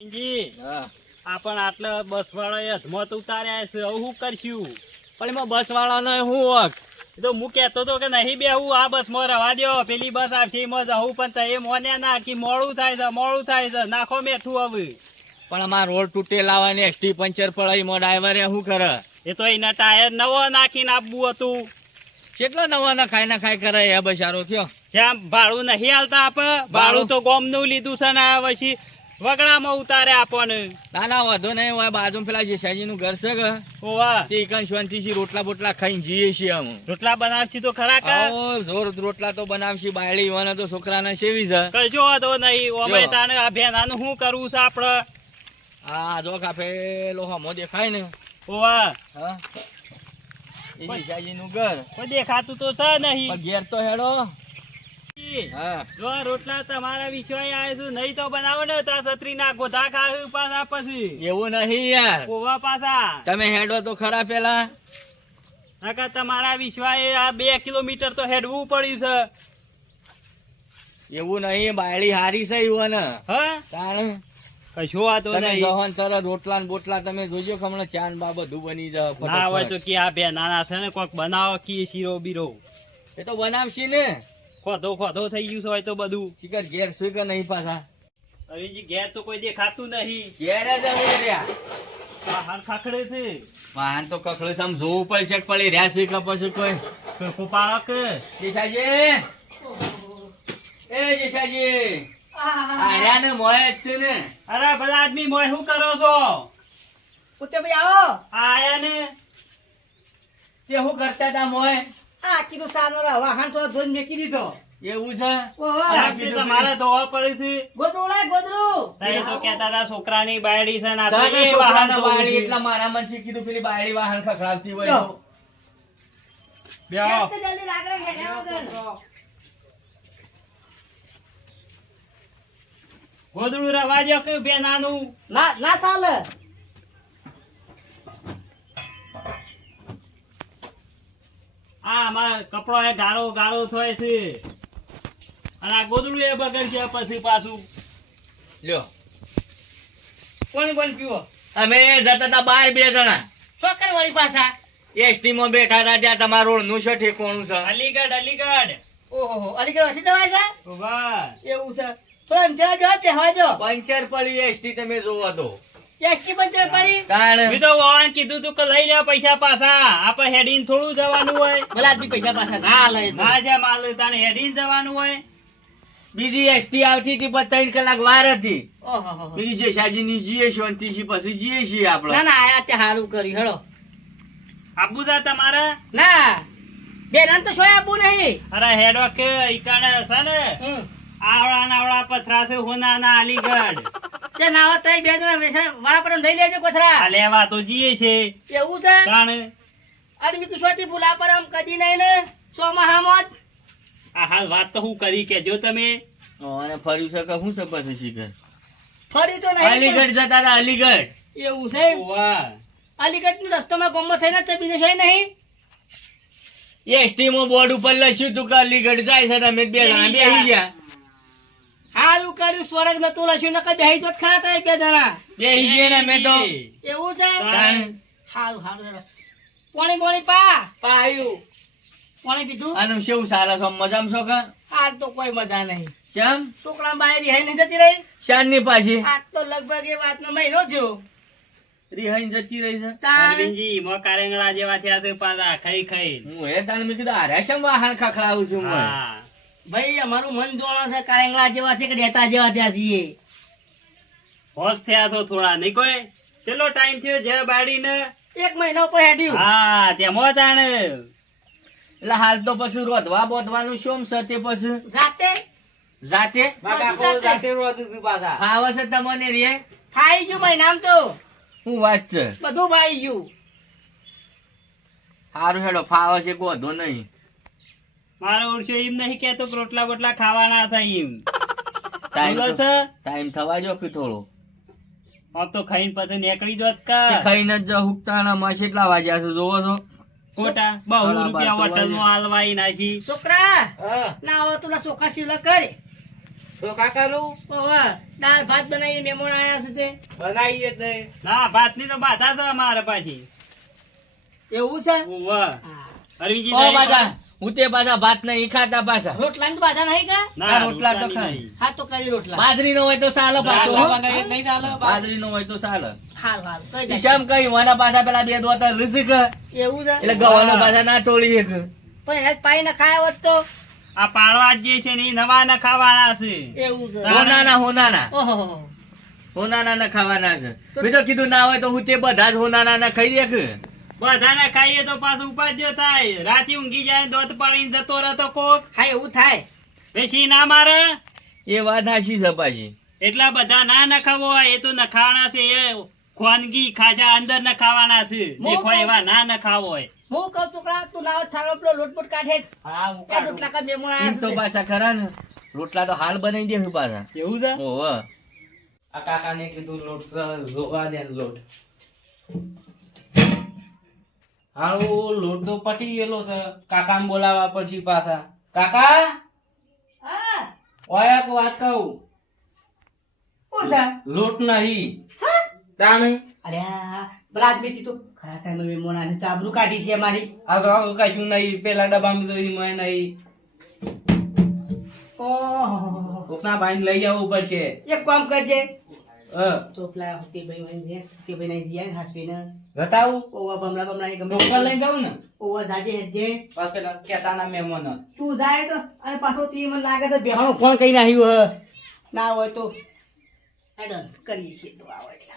જી આપણ આટલા બસ વાળા અધમત ઉતાર્યા છે હવે શું કરશું? પણ એમાં બસ વાળાનો શું હક? એ તો હું કહેતો હતો કે નહીં બેહું આ બસ માં રવા દો, પેલી બસ આવશે એમાં જવું, પણ એ મોન્યા ના કે મોડું થાય છે નાખો મેઠું હવે. પણ અમાર રોડ તૂટેલા હોય ને એસટી પંચર પડે એમાં ડ્રાઈવરે શું કરે? એ તો એના ટાયર નવો નાખીને આપવું હતું. કેટલો નવા ના ખાઈ કરે એ બચારો થયો. જ્યાં ભાડું નહીં હાલતા આપ, ભાડું તો ગોમનું લીધું છે ને પછી વગડામાં ઉતારે આપણને. ના વધુ નહીં હોય, બાજુ પેલા જેસાજી નું ઘર છે કે ઓવા શાંતિથી રોટલા બોટલા ખાઈને જઈએ છીએ અમે. રોટલા બનાવશી તો ખરા કે? જોર રોટલા તો બનાવશી, બાયડી વાને તો છોકરાને સેવી છે. કશો વાંધો નહીં. અમે તાને આ ભેનાનું શું કરવું છે આપડે? હા જો કાપેલો હમો દેખાય ને. ઓવા હા એ જેસાજી નું ઘર કોઈ દેખાતું તો છે નહીં. ઘેર તો હેડો. હા જો રોટલા તમારા વિશ્વાસ આવે છે નહીં તો બનાવો ને તો છત્રી ના ગોધા ખાવ પાછા પછી. એવું નહીં યાર, ઓવા પાછા તમે હેડો તો ખરા પેલા. નકર તમારા વિશ્વાસ આ 2 કિલોમીટર તો હેડવું પડ્યું છે. એવું નહીં, બાયડી હારી છે એવું ને. હા તાણ કશો વાતો તમે નહીં. જહોન તરત રોટલા ને બોટલા તમે જોજો કે હમણાં ચાન બા બધું બની જાય ના હોય ફટાફટ. તો કે આ બે નાના છે ને કોક બનાવો કે શીરો બીરો એ તો બનાવશી ને. ખોધો થઈ ગયું હોય તો બધું. શિખર ઘેર શું કે નહીં પાછા? હરીજી ઘેર તો કોઈ દેખાતું નહીં. ઘેર જ અમે રહ્યા. બહાર ખાખડે છે. વાહન તો કખડે છે, આમ જોવું પડશે કે પડી રહ્યા છે કે પછી કોઈ. સરખો પાડો કે જેસાજી, એ જેસાજી આર્યા ને મોય જ છે ને. અરે બધા આદમી મોય શું કરો છો? પુતે ભાઈ આવો. આયા ને તે શું કરતા હતા મોય? આ કીધું સાનો વાહન તો ધોઈને મેકી દીધો. એવું છે? ઓહો. આ તે તમારે ધોવા પડે છે. ગોદરું લાય ગોદરું. તઈ તો કહેતા હતા છોકરાની બાયડી છે ને આ તો સાને એ છોકરાને વાહન ધોવું બાયડી છે. એટલા મારા મનથી કીધું પેલી બાયડી વાહન ખખડાવતી હોય લો. તો. બેહો. જલ્દી લાકડા ખેંચ્યા વગર. ગોદડું રવા દ્યો કે બે નાનું. ના ના ચાલે. આ અમાર કપડો એ ગાળો થાય છે અને આ ગોદડું એ બગડ છે પછી પાછું. લ્યો કોણ કોણ પીવો? અમે જતા હતા બાર બે જણા, છોકર વાળી પાછા. એસટી માં બેઠા હતા ત્યાં તમારા રોડ નું છે ઠેકોણું છે. અલીગઢ ઓહો અલીગઢ હતી દવાઈ છે. વાહ એવું છે. તો એમ જરા જો તે હવે જો. પંચર પડી એસટી તમે જોવો તો. એસટી બંધ પડી. તાણ મેં તો વાહન કીધું તું કે લઈ લે પૈસા પાછા, આપણે હેડીને થોડું જવાનું હોય. ભલા આદમી પૈસા પાછા ના લે તો. ના છે માલ તાને હેડીને જવાનું હોય. બીજી એસટી આવતી હતી પણ 3 કલાક વાર હતી. ઓહો. બીજી જેસાજી ની જીએ શાંતિથી પછી જીએ છીએ ના આપડે. ના આયા તે હારું કર્યું હેડો. આબુ જા તમારે? ના બેન તો સોય આપવું નહીં. અરે હેડો કે ઈકાણે છે ને આવડા પથરા છે હોનાના અલીગઢ. તે ના હોત તઈ બે જણા વાળા પર લઈ લેજો કોથરા. આ લેવા તો જીએ છે એવું છે. તાણે આદમી તો સોતી ભૂલા પર આમ કદી નહીં ને સોમાહામત. આ હાલ વાત તો હું કરી કે જો તમે અને ફર્યું છે કે શું છે પછી શીખર? ફરી તો નહીં. અલીગઢ જતા હતા અલીગઢ. એવું છે. વાહ અલીગઢ નો રસ્તામાં ગોમમાં થઈને જ છે, બીજે છે નહીં. એસટી માં બોર્ડ ઉપર લખ્યું હતું કે અલીગઢ જાય છે, તમે બે જણા બેસી ગયા. હારું કર્યું સ્વર્ગ નતું લખ્યું ને કઈ બેહી તો જ ખરા થાય બે જણા. બેસી ગયા ને અમે તો. એવું છે. તાણે. હારું હારું હેડો. પોણી પા પાયું પોણી પીધું. આનું કેવું ચાલે છે? મજામાં છો કે? આજ તો કોઈ મજા નહીં. કેમ? છોકરા બહાર રિહાઈ નહીં જતી રહી. શાનની પાછી આજ તો લગભગ એ વાતનો મહિનો થયો. રિહાઈ જતી રહી છે. તાણ. અરવિંદજી મો કારેંગડા જેવા થયા છે પાછા ખાઈ હું એ તાણ મેં કીધું આરે શેમ વાહન ખખડાવું છું હું? હા ભાઈ અમારું મન જોવાનું છે. કારેંગલા જેવા છે કે ડેટા જેવા ત્યાં છીએ. હોશ થયા છો થોડા નહીં કોઈ? ચેલો ટાઈમ થયો જે બાડીને? એક મહિના ઉપર હેડ્યું. હા ત્યાં તાણે એટલે હાલ તો પછી રોધવા બોધવાનું શું છે તે પછી જાતે જાતે જાતે. ફાવે છે તમને રે? ખાઈ ગયું મહિનામાં તો શું વાત છે? બધું ભાઈ ગયું. સારું હેડો ફાવે છે ગોધો નહીં. મારો ઓળશો એમ નહીં કેતો કે રોટલા બોટલા ખાવાના છે એમ. ટાઈમ બોલો તો- છે ટાઈમ થવા જો કે થોડો. આમ તો ખાઈને પછી નીકળી જોત કા તે ખાઈને જ હુકતાના માં કેટલા વાગ્યા છે જોવો છો? ખોટા બહુ રૂપિયા હોટલ માં હાલવાઈ નાખી. છોકરા હા ના હવે તુલા ચોખા શીવલા કરે. તો કાકાનું ઓવે, દાળ ભાત બનાવી મહેમાન આયા છે તે બનાવીએ જ નહીં. ના ભાતની તો બાધા છે અમારે પાછી એવું છે વાહ હા. અરવિંદજી ઓ નહીં પાછા હું તે પાછા ભાત નહીં ખાતા પાછા રોટલા ની બાધા નહીં કા ના રોટલા તો રોટલાની ખાય. નહીં. હા તો કરી રોટલા બાજરી નો હોય તો ચાલે પાછો ના, હો. ના, બનાવીએ જ નહીં ચાલે. બાજરી નો હોય તો ચાલે હારું હારું કઈ દે. ઈશામ કઈ વાના પાછા પેલા બે દોતા રીસિક એવું છે એટલે ગવાનો પાછા ના તોડી એક પણ એને પાઈ ના ખાયા હોત તો આ પાડવા જે છે ને ઈ નવા ના ખાવાના છે એવું છે હોનાના હોનાના ઓહો હોનાના ના ખાવાના છે મેં તો કીધું ના હોય તો હું તે બધા જ હોનાના ના ખાઈ દે કે બધાને ખાઈએ તો પાછું ઉપાધ્ય થાય રાતે ઊંઘી જાય દોત પાડીને જતો રહેતો કોક હા એવું થાય પછી ના મારે એ વાત હાચી છે પાછી એટલા બધા ના નખાવો હોય એ તો નખાવાના છે એ ખોનગી ખાજા અંદર નખાવાના છે દેખો એવા ના નખાવો હોય હું કહું છોકરા તું ના હોત થાળો પેલો લોટપોટ કાઢે હા હું એ રોટલા કા મહેમાન ઈ તો આયા છે પાછા ખરા ને રોટલા તો હાલ બનાવી દે પાછા એવું છે ઓહો આ કાકાને કીધું લોટ જોવા દે લોટ. હારું લોટ તો પટી ગયેલો છે. કાકાને બોલાવવા પછી પાછા. કાકા હા ઓય એક વાત કહું. શું છે લોટ નહીં તાણ અરે બરાત બેટી તો ખરા ટાઈમે મહેમાન આયા છે તો આબરૂ કાઢી છે અમારી આ તો કશું નહીં. પેલા ડબ્બામાં તો એમાં નહીં. ઓહો કોકના ભાઈને લઈ આવવું પડશે. એક કામ કરજે હા તો પેલા હતીભાઈ હોય છે હતીભાઈ નહીં જીયા હાસવીને બતાવું ઓવા બમલા બમલા એ ગમે ડોક્ટર લઈ જાઉં ને ઓવા જાજે હેડજે પાછા પેલા કેતાના મહેમાનો. તું જાય તો અને પાછો તી મને લાગે છે બેહાનો ફોન કઈ નાખ્યું હ ના હોય તો હેડન કરીએ છીએ તો આવો એટલા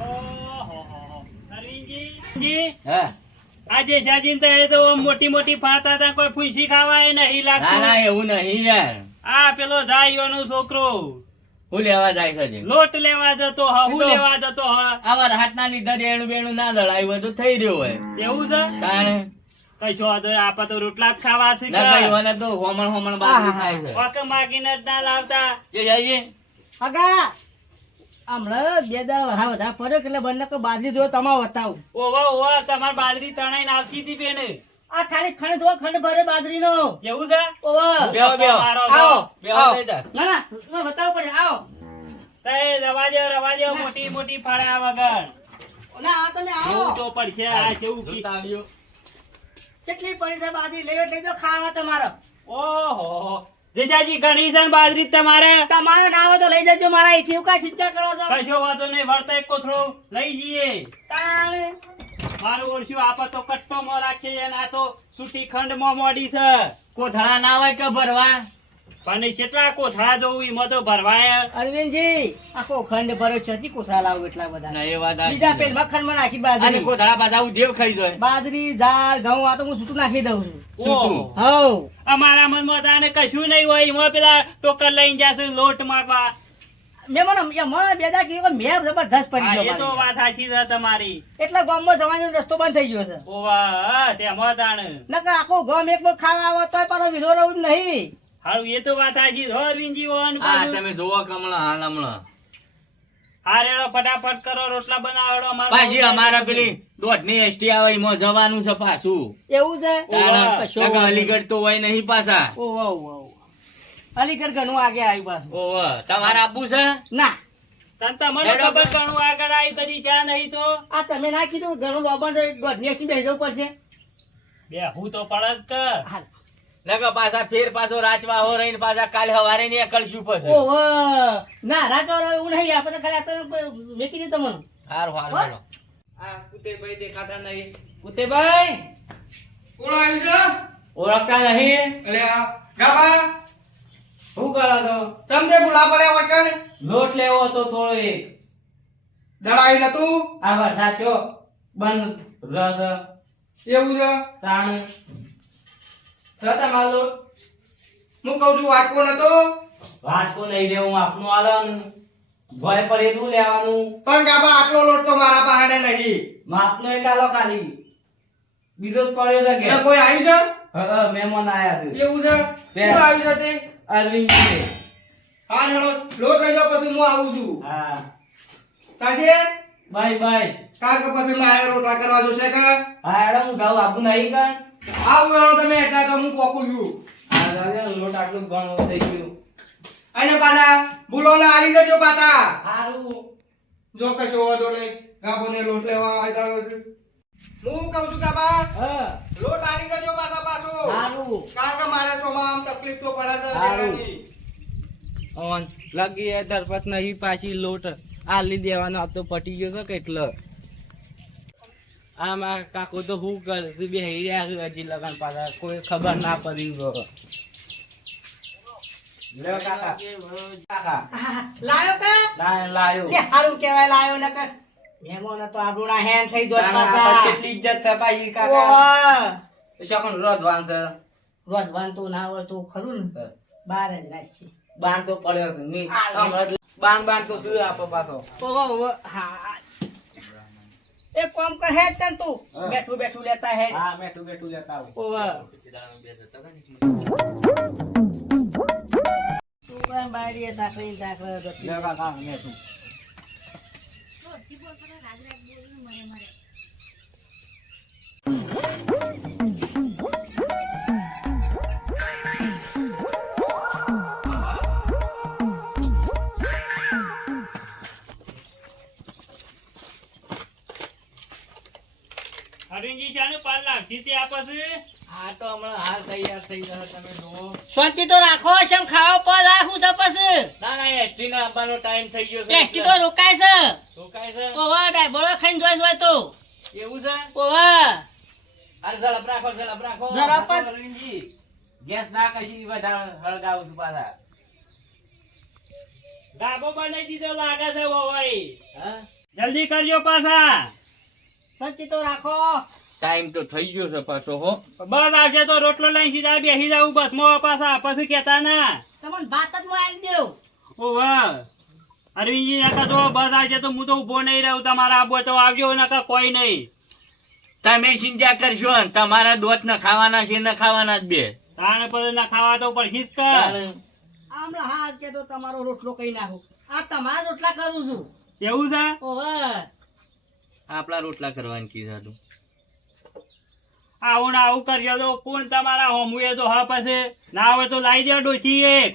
ઓહોહો. અરવિંદજી, હા આજે શાજીન તો એ તો મોટી મોટી ફાતા હતા કોઈ ફૂંસી ખાવાય નહીં ના ના લાગતું એવું નહીં યાર આ પેલો જાઈઓનો છોકરો હું લેવા જાય છે જે. લોટ લેવા જતો હ હું એ તો- લેવા જતો હ આવા હાથના લીધા દેણું બેણું ના દળાયું હોય તો થઈ રહ્યું હોય એવું છે તાણે કઈ છો તો આપા તો રોટલા જ ખાવા છે ના કઈ વાને તો હોમણ હોમણ બાજરી થાય છે ઓકે માગીને જ ના લાવતા જે જઈએ આગા હમણાં બે દાડા વરા વધા પડ્યો એટલે બંને કે બાજરી જો તમા બતાવું ઓવા ઓવા તમાર બાજરી તણાઈને આવતી હતી બેન આ ખાલી ખંડ જો ખંડ ભરે બાજરીનો એવું છે ઓવા બેહો બેહો મારો આવો બેહો આવો. લઈ જા. ના ના બતાવું પડે આવો તે રવાજો મોટી મોટી ફળા વગર ના આ તમે આવો એવું તો પડશે આ કેવું કી જોતા આવ્યો. કેટલી પડી છે બાજરી લઈ લઈ તો ખાવા તમારો ઓહો જેસાજી ઘણી છે ને બાજરી તમારે તમારે ના હોય તો લઈ જજો મારા અહીંથી કા ચિંતા કરો છો કશો વાંધો નહીં વળતા એક કોથળો લઈ જઈએ તાણે મારું ઓળખ્યું આપા તો કટ્ટો માં રાખીએ અને આ તો સૂટી ખંડ માં મોડી છે કોથળા ના હોય કે ભરવા પણ કેટલા કોથળા જોવું એમાં તો ભરવાય અરવિંદજી આખો ખંડ ભર્યો છે હજી કોથળા લાવું એટલા બધા ના એ વાત હાચી બીજા છે. પેલ મખણમાં નાખી અને બાજરી કોથળા પાછા ઉધેવ ખાઈ જાય બાજરી દાળ ઘઉં આ તો હું છૂટું નાખી દઉં છું સૂતું. ઓહો. હવ અમારા મનમાં તાને કશું નહીં હોય એમાં પેલા ટોકર લઈને જશે લોટ માંગવા મેમોન એમાં બેદા કીધું કે મેં જબરદસ્ત પડી હા, ગયો એ તો મારી. વાત સાચી છે તમારી એટલે ગામમાં જવાનો રસ્તો બંધ થઈ ગયો છે ઓવા તેમાં તાણે નકર આખો ગામ એક બો ખાવા આવો તોય પાછો વિધો રહું નહીં હારું એ તો વાત સાચી છે. હો અરવિંદજી વહન હા પાછું. તમે જોવો કે હમણાં હાલ હમણાં હા રેડો ફટાફટ કરો રોટલા બનાવડો અમારે પાછી બહુ અમારા ટાઈમ પેલી દોઢની એસટી આવે એમાં જવાનું છે પાછું એવું છે તાણે કશો નકર વાંધો અલીગઢ તો હોય નહીં પાછા ઓહો ઓહો અલીગઢ ઘણું આગે આવ્યું પાછું ઓહો તમારે આપવું છે ના તને તમને હેડો ખબર ભાઈ. ઘણું આગળ આવી કદી જ્યાં નહીં તો આ તમે ના કીધું ઘણું લોબન દોઢની એકથી બેસી જવું પડશે બે હું તો પડે જ કે હાલ. નકર પાછા ફેર પાછો રાચવા હો રહીને પાછા કાલે હવારે નીકળશું પછી ઓહો ના રાખો એવું નહીં આપણે તો ખાલી અત્યારે મેકી દીધું તમને હારું હારું હો? હાલો આ કુતેભાઈ દેખાતા નહીં. કુતેભાઈ કોણ આવ્યું છે? ઓળખતા નહીં અલે આ ગાબા, શું કરો છો? તમને બોલા પડ્યા હોય કે ને? લોટ લેવો હતો થોડો એક. દળાઈ નતું? આ વરસાદ થયો બંધ રસ એવું છે? તાણ તમારો લોટ હું કહું છું વાટકો નતો? વાટકો નહીં લેવું આપનું આલવાનું ભય પડે એટલું લેવાનું પણ ગાબા આટલો લોટ તો મારા પાસે નહીં. માપનો એક આલો ખાલી બીજો જ પડ્યો છે કે એટલે કોઈ આવ્યું છે? મહેમાન આયા છે એવું છે? બે. કોણ આવ્યું છે તે? અરવિંદ છે. હા હેડો, લોટ લઈ જાઓ પછી હું આવું છું. હા કાઢીએ? બાય બાય કારણ કે પછી મારે રોટલા કરવા જોશે કે? હા એડમ હું ગાવ આપું નહીં કર આવું હેડો તમે એટલે તો હું પોકું છું. હા લોટ આટલું ઘણું થઈ ગયું. અને પાછા બુલોને આલી દેજો પાછા. હારું. જો કશો વાંધો નહીં. ગાભોને લોટ લેવા આવ્યા છે. હું કહું છું કાબા, હા, લોટ આલી દેજો પાછા પાછો. હારું. કારણ કે મારા છોમાં આમ તકલીફ તો પડે છે. હારું. જેનાથી. ઓન લગી એ દરપત નહીં પાછી લોટ આલી દેવાનો આ તો પટી ગયો છે કેટલો. આમાં કાકો તો હું કરશે બે રહ્યા છે હજી લગન પાછા કોઈ ખબર ના પડી ગયો. લે કાકા કાકા હા, લાયો કે લાયો લે હારું કહેવાય લાયો ને કે મહેમાનો તો આપણું હેન્ડ થઈ દોત પાછા કેટલી ઇજ્જત છે પાછી કાકા. ઓહ, શકન રોધવાન છે રોધવાન તો ના હોય તો ખરું ને બાર જ નાખી બાણ તો પડ્યો છે ની હમણાં બાણ તો શું આપો પાછો. ઓહો હા એક કામ કર હેડ તન તું હા. બેઠું બેઠું લેતા હેડ હા મેઠું બેઠું લેતા આવું. ઓહો તું કેમ બારીએ તાકરી તાકરી લે કાકા મેઠું. અરવિંદજી શાનું પાલ લાગતી તે આપે છે? આ તો હમણાં હાલ તૈયાર થઈ જશે, તમે જુઓ. શાંતિ તો રાખો શેમ ખાવા પર રાખું તપસ ના ના એસટી ને આવવાનો ટાઈમ થઈ ગયો છે. ટેસ્ટી તો રોકાય છે રોકાય છે. ઓહો ડાયબોળો ખાઈને જોઈશ હોય તો એવું છે. ઓહો હાલ ઝડપ રાખો, ઝડપ રાખો. જરા પણ અરવિંદજી, ગેસ ના કશી વધારે હળગાવું છું પાછા. ડાબો બનાવી દીધો લાગે છે વવાઈ. હા? જલ્દી કરજો પાછા. શાંતિ તો રાખો ટાઈમ તો થઈ ગયો છે પાછો હો. બસ આવશે તો રોટલો લઈને સીધા બેસી જાવ બસમાં પાછા પછી કેતા ના. તમને ભાત જ મોબાઈલ દેવ ઓ વાહ અરવિંદજી નકા તો બસ આવશે તો હું તો ઉભો નહીં રહું. તમારા આબો તો આવજો નકા કોઈ નહીં. તમે ચિંતા કરશો ને, તમારા દોત ન ખાવાના છે, ન ખાવાના જ બે. તાણે પછી ના ખાવા તો પડશે જ કર. તાણે આમળા હાથ કે તો તમારો રોટલો કઈ નાખું આ તમારા રોટલા કરું છું એવું છે? ઓહો આપણા રોટલા કરવાની કીધા તું. આવું ને આવું કરજો તો કોણ તમારા હોમુએ તો હા પછી ના હોય તો લાવી દે ડોચી એક.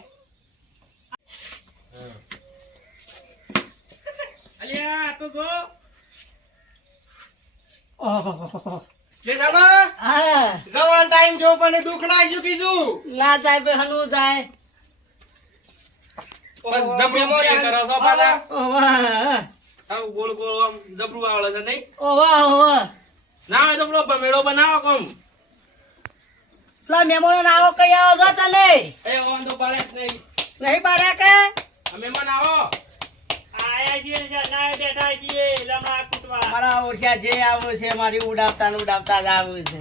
ઓહો જે કાબા, હા જવાનો ટાઈમ જો પણ દુઃખ નાખ્યું કીધું. ના જાય બે હનું જાય મેમો કરો છો પાછા. ઓહો આવું ગોળ ગોળ આમ જબરું આવડે છે નહીં? ઓહો ઓહો ના હોય તો પેલો ભમેડો બનાવો કોમ. પેલા મેમોનો નાવો કઈ આવો છો તમે એ ઓન તો પડે જ નહીં. નહીં પાડ્યા કે આ મહેમાન આવો. આયા છીએ ને ના બેઠા છીએ લમણા કૂટવા. મારા ઓળખ્યા જે આવું છે મારી ઉડાવતા ને ઉડાવતા જ આવું છે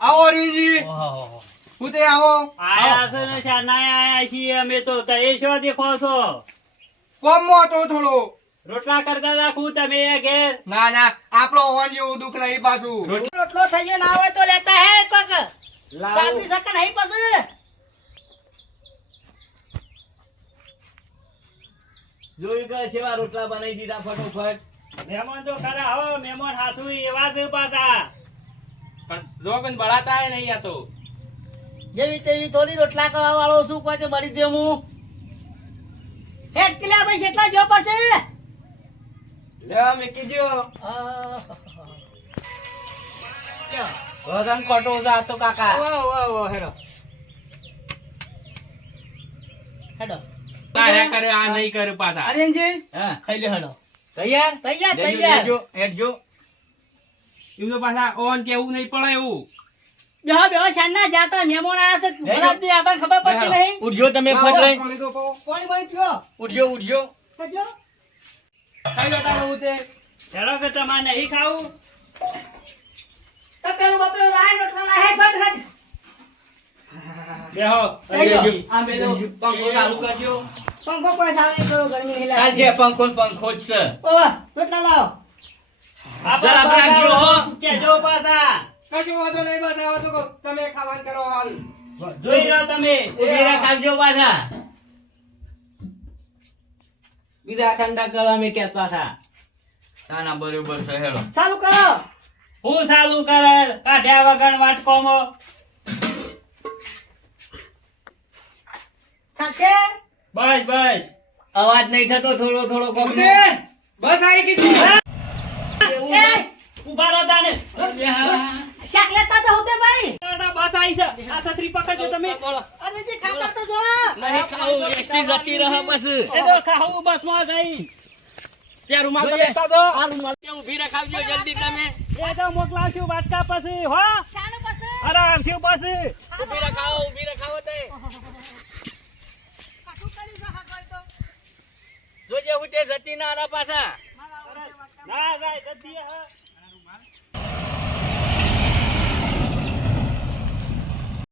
આવો અરવિંદજી, ઓહો. હું તે આવો. આયા છે ને ના આયા છીએ અમે તો તે શું દેખો છો? કોમમાં હતો થોડો. રોટલા કરતા રાખું તમે ઘેર. ના ના, આપણો હોવા જેવું દુઃખ નહીં પાછું. રોટલો થઈ ગયો ના હોય તો લેતા હે કોક લાવો. સાપડી શકે નહીં પછી જોયું કે સેવા રોટલા બનાવી દીધા ફટોફટ. મહેમાન તો ખરા હો મહેમાન હાસુ એવા છે પાછા. પણ જોગન બળાતા હે નહીં આ તો. જેવી તેવી થોડી રોટલા કરવા વાળો શું કહે છે બળી દે હું હેડ કિલા ભાઈ કેટલા જો પછી લેવા મેં કીધું વજન ખોટો છે આ તો કાકા. હેડો હેડો તાર્યા કરે આ નહીં કરે પાછા. અરેનજી હા, ખાઈ લે હેડો તૈયાર? તૈયાર લેજો, તૈયાર લેજો, હેડજો. એમનો પાછા ઓન કેવું નહીં પડે એવું. બેહો બેહો શાના જાતા મહેમાન આયા છે ભલા દી આપણને ખબર પડતી નહીં ઉઠજો તમે ફટ લઈને. પાણી તો પાઓ. કોણ બોલ પીઓ ઉઠજો, ઉઠજો. ખાજો ખાઈ લો તારે હું તે. ચાલો કે તમારે નહીં ખાવું? તો પેલું બપલું લાય રોટલા લાય હેડ ફટ હેડ બેહો. લેજો. આ પેલો પંખો ચાલુ કરજો. પંખો કોઈ સાવની કરો ગરમી નહીં કાલ લાગે છે પંખો ને પંખો જ છે. ઓવા રોટલા લાવો આ જરા પાછા રાખજો હો. કેજો પાછા. કશું વાંધો નહીં, બસ આવો તો તમે ખાવાનું કરો હાલ. જોઈ રહ્યો તમે. ઉભી રાખ, આવજો પાછા. બીજા ઠંડા કરવા મેં ક્યાં પાછા. ના ના, બરોબર છે, હેડો. ચાલુ કરો હું સાલું કરે કાઢ્યા વગર વાટકોમાં. સાચે બસ બસ અવાજ નહીં થતો થોડો થોડો કોક ઉઠે. બસ આવી કીધું ઉભા રહો તાને શાક લેતા તો હોતે ભાઈ બસ આવી છે આ છત્રી પકડજો તમે અરે જે ખાતા તો જો નહીં ખાવું એસટી જતી રહે બસ એ તો ખાવું બસ માં જઈ ત્યાં રૂમાલ તો લેતા જો આ રૂમાલ કે ઊભી રખાવજો જલ્દી તમે એ તો મોકલાવશું વાટકા પછી હો ચાલો પાસે આરામથી પછી ઊભી રખાવો તે પાછું કરી જો હા ગઈ તો જોજે ઉઠે જતી ના આરા પાછા ના જાય જલ્દી હા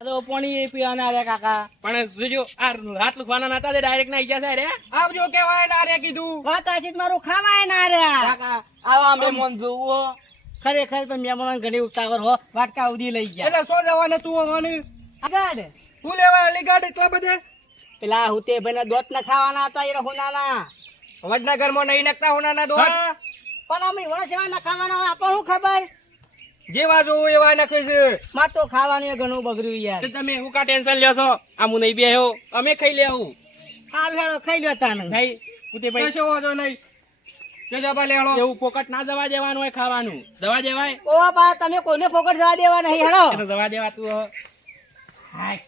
તો પાણી પીવાના રે કાકા પણ જોજો આ હાથ લુખવાના નતા ડાયરેક્ટ ના ગયા છે રે આવજો કેવાય ના રે કીધું વાત આજી મારું ખાવાય ના રહ્યા કાકા આવા અમે મન જોવો ખરેખર તો મહેમાન ઘણી ઉતાવળ હો વાટકા ઉધી લઈ ગયા એટલે સો જવાનું તું અમાને આગળ હું લેવા આલી ગાડી એટલા બધા પેલા હુતે ભાઈ દોત ના ખાવાના હતા એ હોનાના વડનગરમાં નહીં નાખતા હોનાના દોત પણ અમે વણ સેવા ના ખાવાના હોય આપણને શું ખબર જેવા જોવું એવા નાખે છે માં તો ખાવાનું ઘણું બગડ્યું યાર તો તમે હું કા ટેન્શન લ્યો છો આ હું નહીં બેહ્યો અમે ખાઈ લેવું હારું હેડો ખાઈ લ્યો તાને ભાઈ ઉતે ભાઈ કશો વાંધો નહીં જજા લેણો એવું પોકટ ના જવા દેવાનું હોય ખાવાનું જવા દેવાય ઓ બા તમે કોઈને ફોકટ જવા દેવા નહીં હેડો એ તો જવા દેવાતું હોય. હાય